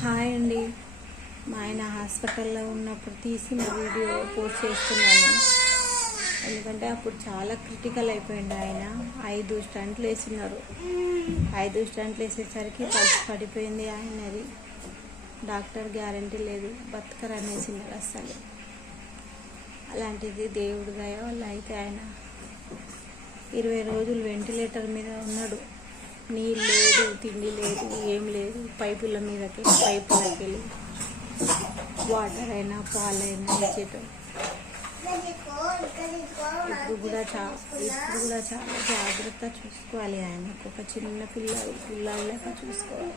Hi అండి. మా ఆయన హాస్పిటల్లో ఉన్నప్పుడు తీసిన వీడియో పోస్ట్ చేస్తున్నాను. ఎందుకంటే అప్పుడు చాలా క్రిటికల్ అయిపోయింది. ఆయన 5 స్టంట్లు వేసినారు. 5 స్టంట్లు వేసేసరికి పల్స్ పడిపోయింది ఆయనది. డాక్టర్ గ్యారంటీ లేదు, బతకరు అనేసినారు అస్సలు. అలాంటిది దేవుడి దయ వల్ల అయితే ఆయన 20 రోజులు వెంటిలేటర్ మీద ఉన్నాడు. నీళ్ళు లేదు, తిండి లేదు, ఏం లేదు. పైపులకి వెళ్ళి వాటర్ అయినా పాలైనా ఇచ్చేటం. ఇప్పుడు కూడా చాలా జాగ్రత్త చూసుకోవాలి. ఆయన ఒక చిన్న పిల్లలాగా చూసుకోవాలి.